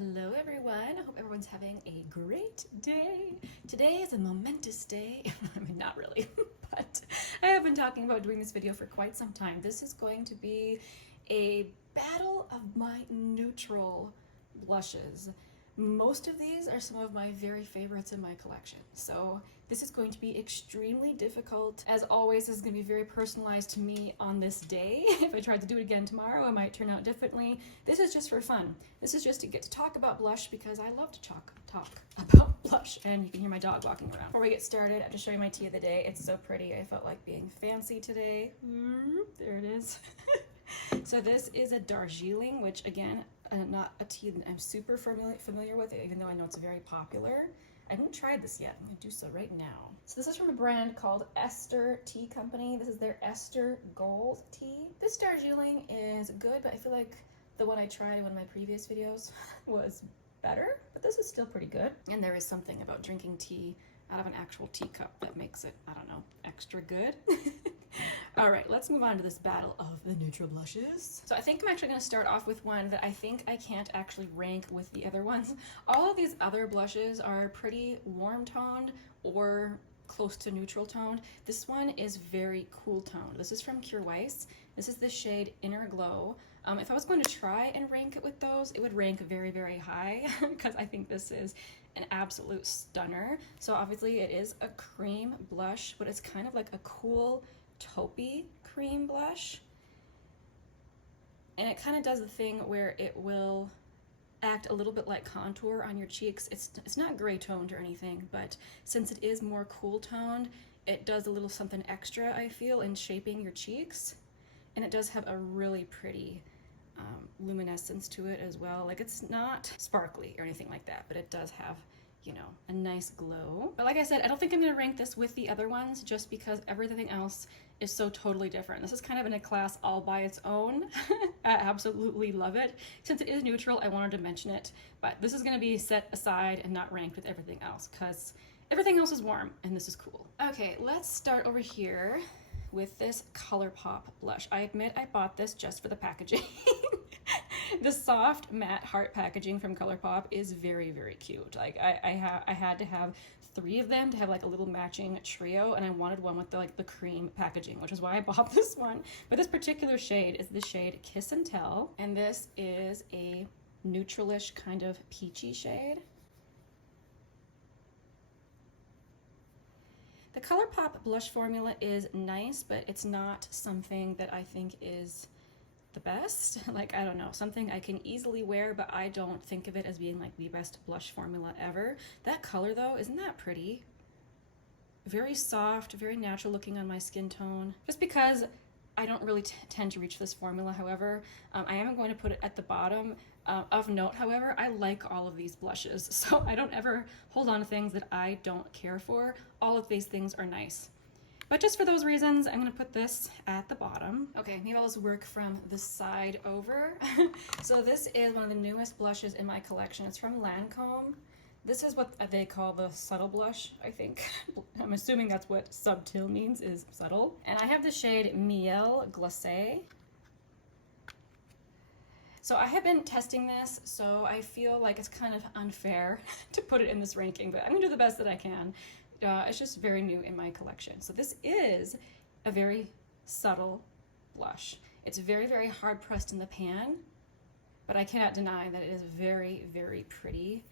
Hello everyone, I hope everyone's having a great day. Today is a momentous day. I mean, not really, but I have been talking about doing this video for quite some time. This is going to be a battle of my neutral blushes. Most of these are some of my very favorites in my collection, so this is going to be extremely difficult. As always, this is going to be very personalized to me on this day. If I tried to do it again tomorrow, it might turn out differently. This is just for fun. This is just to get to talk about blush because I love to talk about blush, and you can hear my dog walking around. Before we get started, I have to show you my tea of the day. It's so pretty. I felt like being fancy today. There it is. So this is a Darjeeling, which again, not a tea that I'm super familiar with, even though I know it's very popular. I haven't tried this yet. I'm gonna do so right now. So this is from a brand called Ester Tea Company. This is their Ester Gold Tea. This Darjeeling is good, but I feel like the one I tried in one of my previous videos was better, but this is still pretty good. And there is something about drinking tea out of an actual teacup that makes it, I don't know, extra good. All right, let's move on to this battle of the neutral blushes. So I think I'm actually going to start off with one that I think I can't actually rank with the other ones. All of these other blushes are pretty warm toned or close to neutral toned. This one is very cool toned. This is from Weiss. This is the shade Inner Glow. If I was going to try and rank it with those, it would rank very, very high because I think this is an absolute stunner. So obviously it is a cream blush, but it's kind of like a cool taupey cream blush, and it kind of does the thing where it will act a little bit like contour on your cheeks. It's not gray toned or anything, but since it is more cool toned, it does a little something extra, I feel, in shaping your cheeks, and it does have a really pretty luminescence to it as well. Like, it's not sparkly or anything like that, but it does have, you know, a nice glow. But like I said, I don't think I'm gonna rank this with the other ones just because everything else is so totally different. This is kind of in a class all by its own. I absolutely love it. Since it is neutral, I wanted to mention it, but this is gonna be set aside and not ranked with everything else because everything else is warm and this is cool. Okay, let's start over here with this Colourpop blush. I admit I bought this just for the packaging. The soft matte heart packaging from Colourpop is very, very cute. Like I had to have 3 of them to have like a little matching trio, and I wanted one with the cream packaging, which is why I bought this one. But this particular shade is the shade Kiss and Tell, and this is a neutralish kind of peachy shade. The Colourpop blush formula is nice, but it's not something that I think is the best. Like, I don't know, something I can easily wear, but I don't think of it as being like the best blush formula ever. That color though, isn't that pretty? Very soft, very natural looking on my skin tone. Just because I don't really tend to reach this formula, however, I am going to put it at the bottom. Of note, however, I like all of these blushes, so I don't ever hold on to things that I don't care for. All of these things are nice. But just for those reasons, I'm gonna put this at the bottom. Okay, maybe I'll just work from the side over. So this is one of the newest blushes in my collection. It's from Lancome. This is what they call the subtle blush, I think. I'm assuming that's what subtil means, is subtle. And I have the shade Miel Glacé. So I have been testing this, so I feel like it's kind of unfair to put it in this ranking, but I'm gonna do the best that I can. It's just very new in my collection. So this is a very subtle blush. It's very, very hard pressed in the pan, but I cannot deny that it is very, very pretty.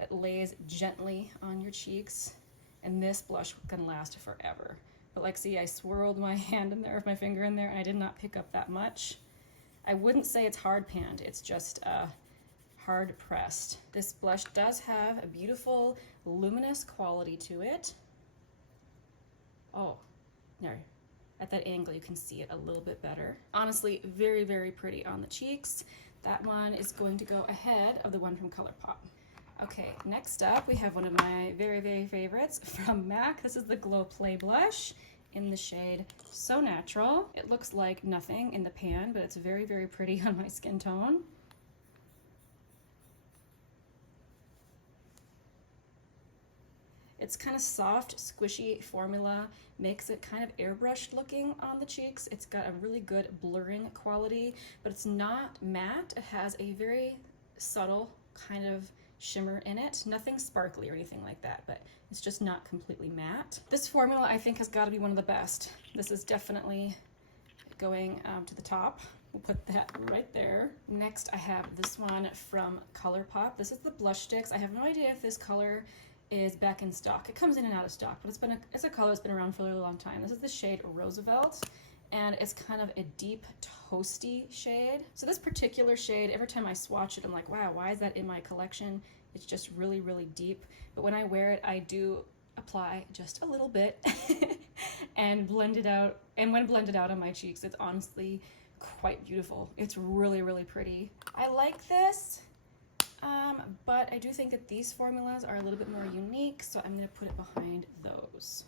It lays gently on your cheeks, and this blush can last forever. But like, see, I swirled my hand in there, my finger in there, and I did not pick up that much. I wouldn't say it's hard panned, it's just hard pressed. This blush does have a beautiful luminous quality to it. Oh, there, at that angle you can see it a little bit better. Honestly, very, very pretty on the cheeks. That one is going to go ahead of the one from Colourpop. Okay, next up we have one of my very, very favorites from MAC. This is the Glow Play blush in the shade So Natural. It looks like nothing in the pan, but it's very, very pretty on my skin tone. It's kind of soft, squishy formula, makes it kind of airbrushed looking on the cheeks. It's got a really good blurring quality, but it's not matte. It has a very subtle kind of shimmer in it. Nothing sparkly or anything like that, but it's just not completely matte. This formula I think has got to be one of the best. This is definitely going to the top. We'll put that right there. Next I have this one from Colourpop. This is the Blush Stix. I have no idea if this color is back in stock. It comes in and out of stock, but it's a color that's been around for a really long time. This is the shade Roosevelt, and it's kind of a deep toasty shade. So this particular shade, every time I swatch it, I'm like, wow, why is that in my collection? It's just really, really deep. But when I wear it, I do apply just a little bit and blend it out. And when blended out on my cheeks, it's honestly quite beautiful. It's really, really pretty. I like this. But I do think that these formulas are a little bit more unique, so I'm going to put it behind those.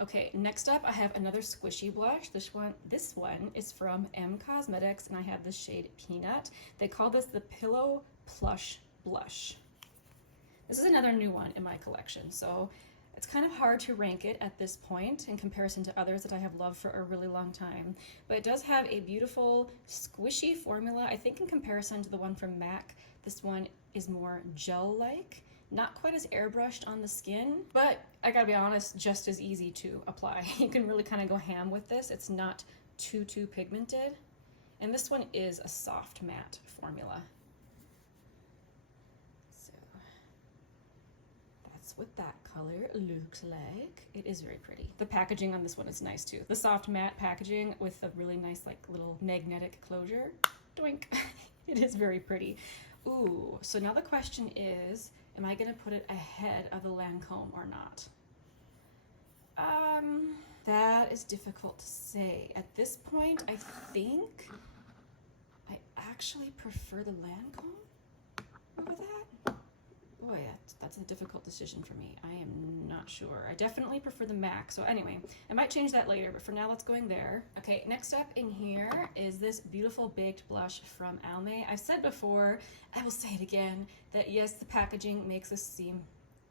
Okay, next up I have another squishy blush. This one is from Cosmetics, and I have the shade Peanut. They call this the Pillow Plush Blush. This is another new one in my collection, so it's kind of hard to rank it at this point in comparison to others that I have loved for a really long time. But it does have a beautiful squishy formula. I think in comparison to the one from MAC, this one is more gel-like. Not quite as airbrushed on the skin, but I gotta be honest, just as easy to apply. You can really kind of go ham with this. It's not too pigmented. And this one is a soft matte formula. What that color looks like. It is very pretty. The packaging on this one is nice too. The soft matte packaging with a really nice like little magnetic closure. Doink. It is very pretty. Ooh, so now the question is, am I gonna put it ahead of the Lancome or not? That is difficult to say. At this point, I think I actually prefer the Lancome over that. Boy, that's a difficult decision for me. I am not sure. I definitely prefer the MAC. So anyway, I might change that later, but for now, let's going there. Okay, next up in here is this beautiful baked blush from Almay. I've said before, I will say it again, that yes, the packaging makes this seem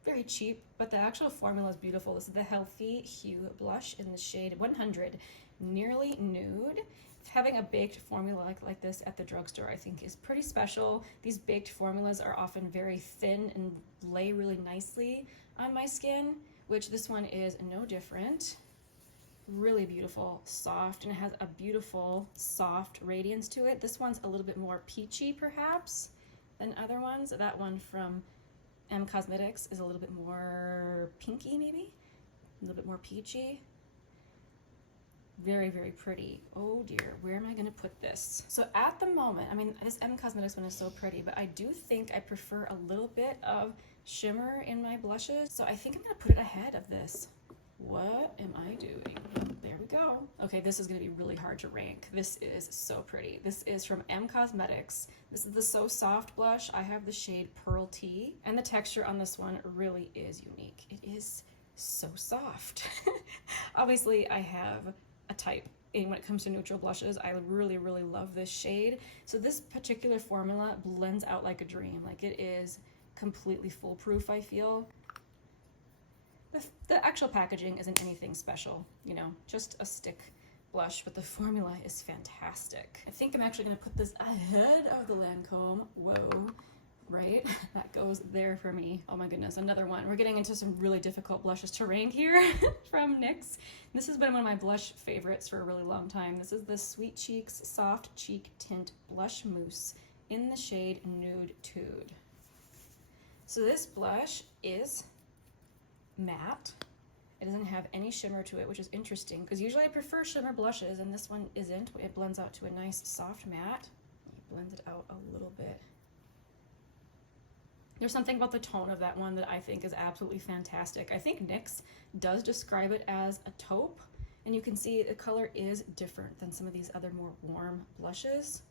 very cheap, but the actual formula is beautiful. This is the Healthy Hue blush in the shade 100, Nearly Nude. Having a baked formula like this at the drugstore, I think, is pretty special. These baked formulas are often very thin and lay really nicely on my skin, which this one is no different. Really beautiful, soft, and it has a beautiful, soft radiance to it. This one's a little bit more peachy, perhaps, than other ones. That one from Cosmetics is a little bit more pinky, maybe? A little bit more peachy. Very, very pretty. Oh dear, where am I gonna put this? So at the moment, I mean, this Cosmetics one is so pretty, but I do think I prefer a little bit of shimmer in my blushes. So I think I'm gonna put it ahead of this. What am I doing? There we go. Okay, this is gonna be really hard to rank. This is so pretty. This is from Cosmetics. This is the So Soft blush. I have the shade Pearl Tea, and the texture on this one really is unique. It is so soft. Obviously, I have a type when it comes to neutral blushes. I really, really love this shade. So this particular formula blends out like a dream. Like, it is completely foolproof, I feel. The actual packaging isn't anything special, you know, just a stick blush, but the formula is fantastic. I think I'm actually gonna put this ahead of the Lancome. Whoa. Right? That goes there for me. Oh my goodness, another one. We're getting into some really difficult blushes to rank here from NYX. This has been one of my blush favorites for a really long time. This is the Sweet Cheeks Soft Cheek Tint Blush Mousse in the shade Nude'Tude. So this blush is matte. It doesn't have any shimmer to it, which is interesting because usually I prefer shimmer blushes and this one isn't. It blends out to a nice soft matte. Blend it out a little bit. There's something about the tone of that one that I think is absolutely fantastic. I think NYX does describe it as a taupe, and you can see the color is different than some of these other more warm blushes.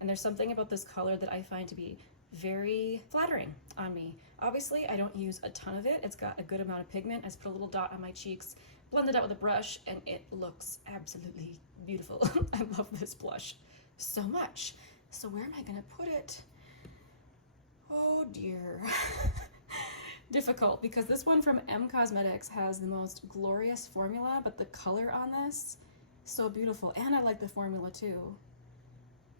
And there's something about this color that I find to be very flattering on me. Obviously, I don't use a ton of it. It's got a good amount of pigment. I just put a little dot on my cheeks, blend it out with a brush, and it looks absolutely beautiful. I love this blush so much. So where am I gonna put it? Oh dear. Difficult, because this one from Cosmetics has the most glorious formula, but the color on this, so beautiful. And I like the formula too.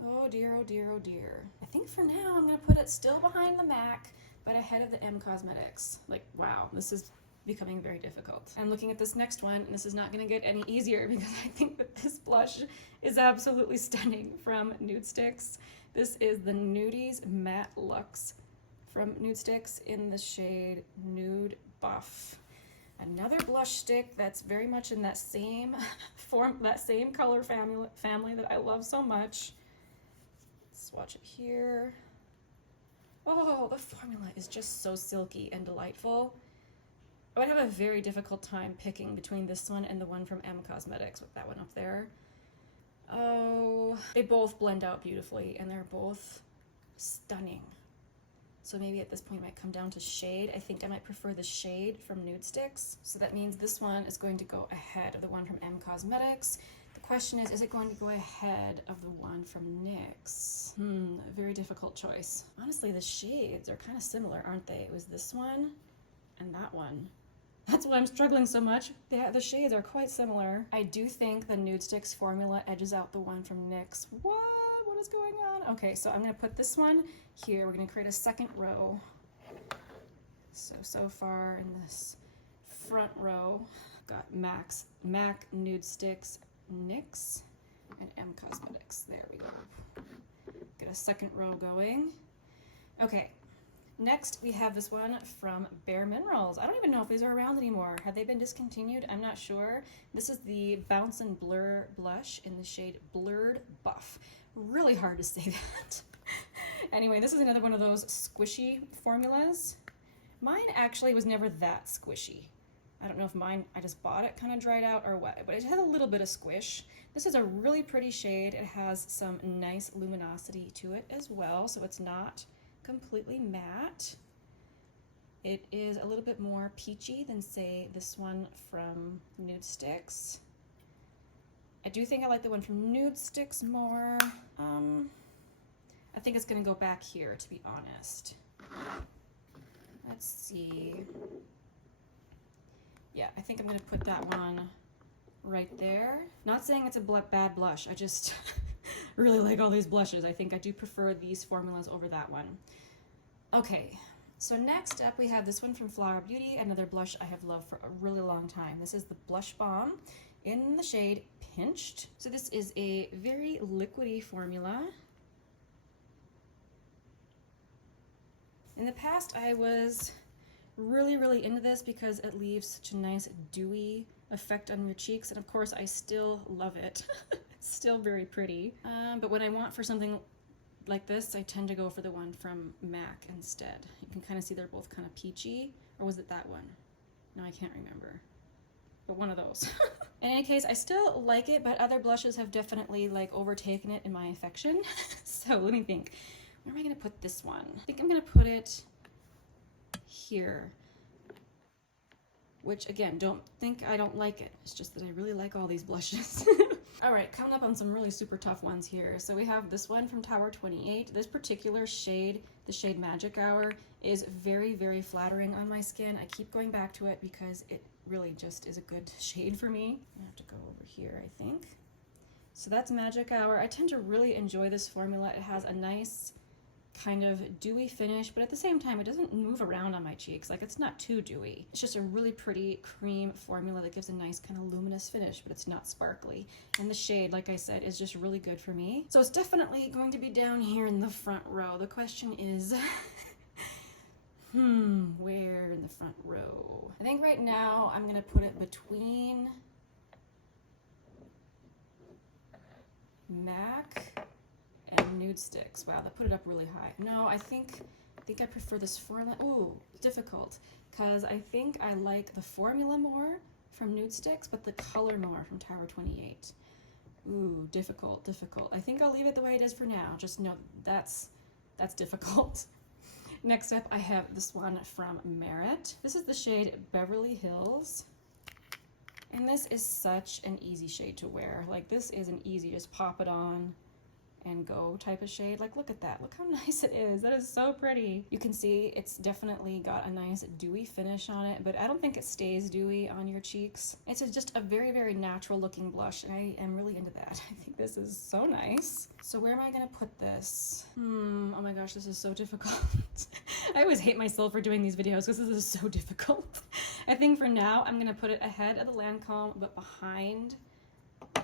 Oh dear, oh dear, oh dear. I think for now I'm gonna put it still behind the MAC, but ahead of the M Cosmetics. Like, wow, this is becoming very difficult. And looking at this next one, and this is not gonna get any easier because I think that this blush is absolutely stunning from Nudestix. This is the Nudies Matte Luxe from Nudestix in the shade Nude Buff. Another blush stick that's very much in that same form, that same color family that I love so much. Swatch it here. Oh, the formula is just so silky and delightful. I would have a very difficult time picking between this one and the one from M Cosmetics with that one up there. Oh, they both blend out beautifully and they're both stunning. So maybe at this point it might come down to shade. I think I might prefer the shade from Nudestix. So that means this one is going to go ahead of the one from M Cosmetics. The question is it going to go ahead of the one from NYX? A very difficult choice. Honestly, the shades are kind of similar, aren't they? It was this one and that one. That's why I'm struggling so much. The shades are quite similar. I do think the Nudestix formula edges out the one from NYX. What is going on? Okay, so I'm gonna put this one here. We're gonna create a second row. So far in this front row, got MAC, Nudestix, NYX, and M Cosmetics. There we go. Get a second row going. Okay, next we have this one from Bare Minerals. I don't even know if these are around anymore. Have they been discontinued? I'm not sure. This is the Bounce and Blur blush in the shade Blurred Buff. Really hard to say that. Anyway, this is another one of those squishy formulas. Mine actually was never that squishy. I don't know if mine, I just bought it kind of dried out or what, but it has a little bit of squish. This is a really pretty shade. It has some nice luminosity to it as well, so it's not completely matte. It is a little bit more peachy than, say, this one from Nudestix. I do think I like the one from Nudestix more. I think it's gonna go back here, to be honest. Let's see. Yeah, I think I'm gonna put that one right there. Not saying it's a bad blush, I just really like all these blushes. I think I do prefer these formulas over that one. Okay, so next up we have this one from Flower Beauty, another blush I have loved for a really long time. This is the Blush Balm in the shade Pinched. So this is a very liquidy formula. In the past I was really into this because it leaves such a nice dewy effect on your cheeks, and of course I still love it. It's still very pretty. But when I want for something like this, I tend to go for the one from MAC instead. You can kind of see they're both kind of peachy. Or was it that one? No, I can't remember. But one of those. In any case, I still like it, but other blushes have definitely like overtaken it in my affection. So let me think. Where am I gonna put this one? I think I'm gonna put it here. Which again, don't think I don't like it. It's just that I really like all these blushes. All right, coming up on some really super tough ones here. So we have this one from Tower 28. This particular shade, the shade Magic Hour, is very flattering on my skin. I keep going back to it because it really just is a good shade for me. I have to go over here, I think. So that's Magic Hour. I tend to really enjoy this formula. It has a nice kind of dewy finish, but at the same time it doesn't move around on my cheeks. Like, it's not too dewy. It's just a really pretty cream formula that gives a nice kind of luminous finish, but it's not sparkly. And the shade, like I said, is just really good for me. So it's definitely going to be down here in the front row. The question is where in the front row? I think right now I'm gonna put it between MAC and Nudestix. Wow, that put it up really high. No, I think I prefer this formula. Ooh, difficult, because I think I like the formula more from Nudestix, but the color more from Tower 28. Ooh, difficult. I think I'll leave it the way it is for now. Just know that's difficult. Next up, I have this one from Merit. This is the shade Beverly Hills. And this is such an easy shade to wear. Like, this is an easy, just pop it on and Go type of shade. Like, look at that. Look how nice it is. That is so pretty. You can see it's definitely got a nice dewy finish on it, but I don't think it stays dewy on your cheeks. It's just a very, very natural looking blush, and I am really into that. I think this is so nice. So where am I gonna put this? Oh my gosh, this is so difficult. I always hate myself for doing these videos because this is so difficult. I think for now, I'm gonna put it ahead of the Lancome, but behind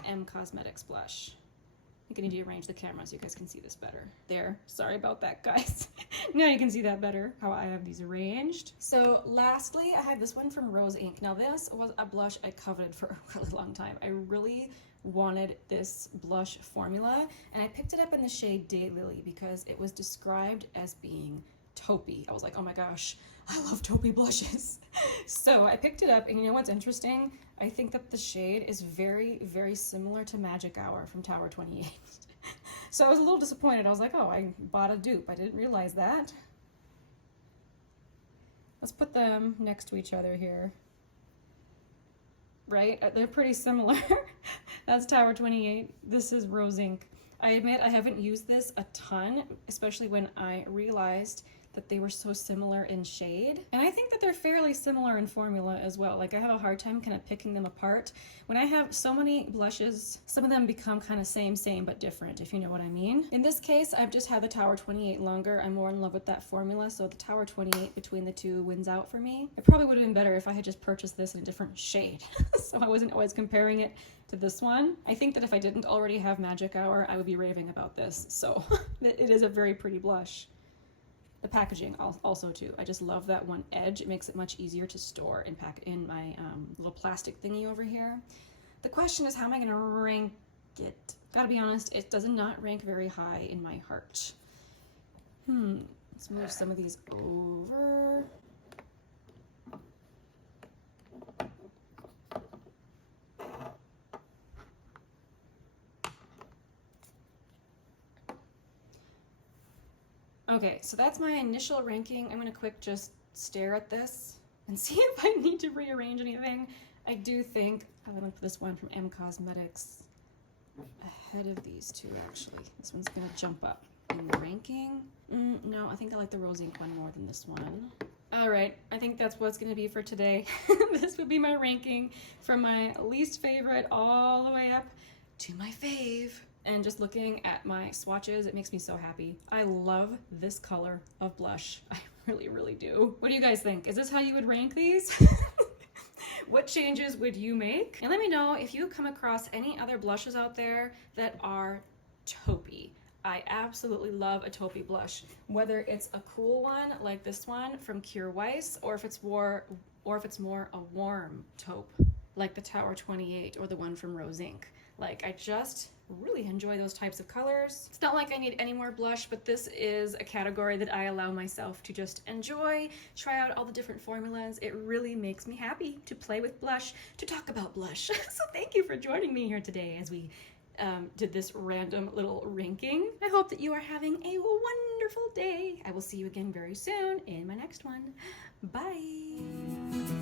M Cosmetics blush. I think I need to arrange the camera so you guys can see this better. There, sorry about that, guys. Now you can see that better, how I have these arranged. So lastly, I have this one from Rose Inc. Now this was a blush I coveted for a really long time. I really wanted this blush formula, and I picked it up in the shade Daylily because it was described as being taupey. I was like, oh my gosh, I love taupey blushes. So I picked it up, and you know what's interesting? I think that the shade is very, very similar to Magic Hour from Tower 28. So I was a little disappointed. I was like, oh, I bought a dupe. I didn't realize that. Let's put them next to each other here. Right? They're pretty similar. That's Tower 28. This is Rose Inc. I admit I haven't used this a ton, especially when I realized that they were so similar in shade. And I think that they're fairly similar in formula as well. Like, I have a hard time kind of picking them apart. When I have so many blushes, some of them become kind of same but different, if you know what I mean. In this case, I've just had the Tower 28 longer. I'm more in love with that formula, so the Tower 28 between the two wins out for me. It probably would have been better if I had just purchased this in a different shade, so I wasn't always comparing it to this one. I think that if I didn't already have Magic Hour, I would be raving about this, so it is a very pretty blush. The packaging also too. I just love that one edge. It makes it much easier to store and pack in my little plastic thingy over here. The question is, how am I gonna rank it? Gotta be honest, it does not rank very high in my heart. Let's move some of these over. Okay, so that's my initial ranking. I'm gonna quick just stare at this and see if I need to rearrange anything. I do think I'm gonna put this one from M Cosmetics ahead of these two, actually. This one's gonna jump up in the ranking. No, I think I like the Rose Inc one more than this one. All right, I think that's what's gonna be for today. This would be my ranking from my least favorite all the way up to my fave. And just looking at my swatches, it makes me so happy. I love this color of blush. I really, really do. What do you guys think? Is this how you would rank these? What changes would you make? And let me know if you come across any other blushes out there that are taupey. I absolutely love a taupey blush, whether it's a cool one like this one from Weiss, or if it's more a warm taupe like the Tower 28 or the one from Rose Inc. Like, I just really enjoy those types of colors. It's not like I need any more blush, but this is a category that I allow myself to just enjoy, try out all the different formulas. It really makes me happy to play with blush, to talk about blush. So thank you for joining me here today as we did this random little ranking. I hope that you are having a wonderful day. I will see you again very soon in my next one. Bye.